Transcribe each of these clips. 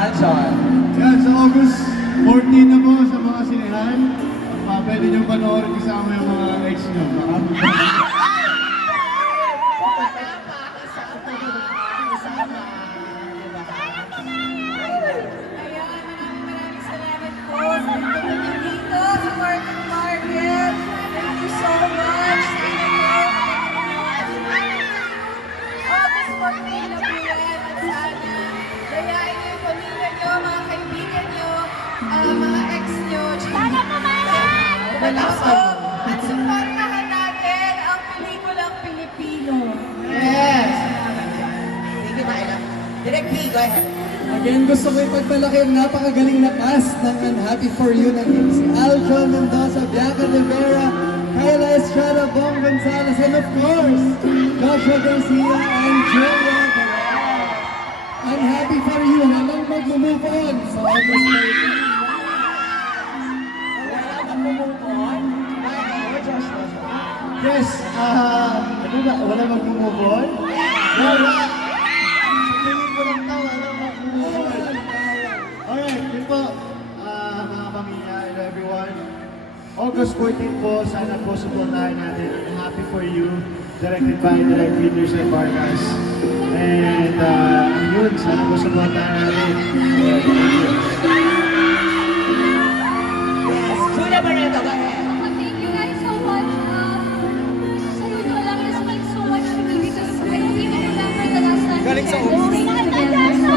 Aljon. Yan, sa August 14 na po sa mga sinehan. Pwede nyo panoorin kasama yung mga ex nyo. Maraming salamat po sa pagpunta dito sa Market Market. Thank you so much. August 14 na po yan. At sana, dayain niyo yung pamilya niyo, mga kaibigan niyo, mga ex niyo. Sana pumalag! At supportahan natin ang pelikulang Pilipino. Yes! Thank you, Myla. Direct P, go ahead. Again, gusto ko ipagmalaki ang napakagaling na cast ng Unhappy For You ng si Aljon Mendoza, Bianca Rivera, Kyla Estrada, Bong Gonzalez, and of course, Joshua Garcia and Julia Barrera. Unhappy For You, walang mag-move on sa August 13. Yes, ano ba? Wala mag-move on? Wala! Tingin ko lang daw, wala mag-move on. Alright, yun po, mga pamilya, hello everyone. August 14 po, sana po supportahan natin ang Happy For You, directed by Direct Peters and Vargas. And yun, sana po supportahan natin. Yes, Julia Barreto, go ahead. Thank you guys so much. Sa totoo lang, this means so much to me because I don't even remember the last time we shared this thing together. So,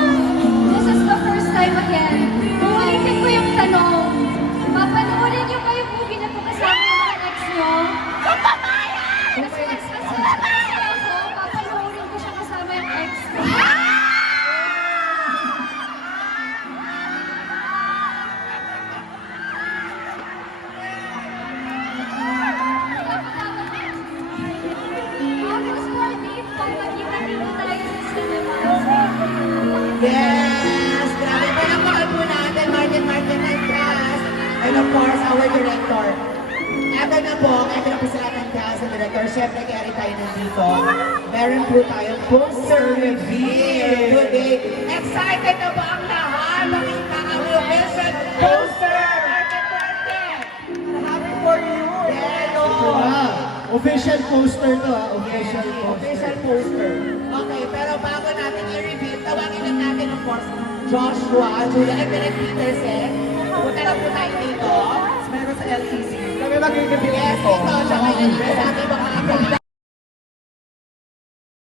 this is the first time again. Uulitin ko yung tanong. Papanoorin niyo ba yung movie na to kasama yung mga ex niyo? Kasi nagsasabi ako, papanoorin ko siya kasama yung ex ko. August 14, pag magkita dito tayo sa cinema. Yes! Grabe pa lang mahal po natin, Martin and cast. And of course, our director. Eto na po sila ng cast and director. Siyempre, kaya rin tayo nandito. Meron po tayong poster reveal today. Excited na ba ang lahat? Makita ang official poster! Happy For You! Hello! Official poster to official poster. Official poster. Okay, pero bago natin i-reveal, tawagin lang natin of course, Joshua, Julia, and Direk Peterson. Punta na po tayo dito. Meron sa LCC. Kami mag-reveal. Yes, ito. Siya kayo sa ating mga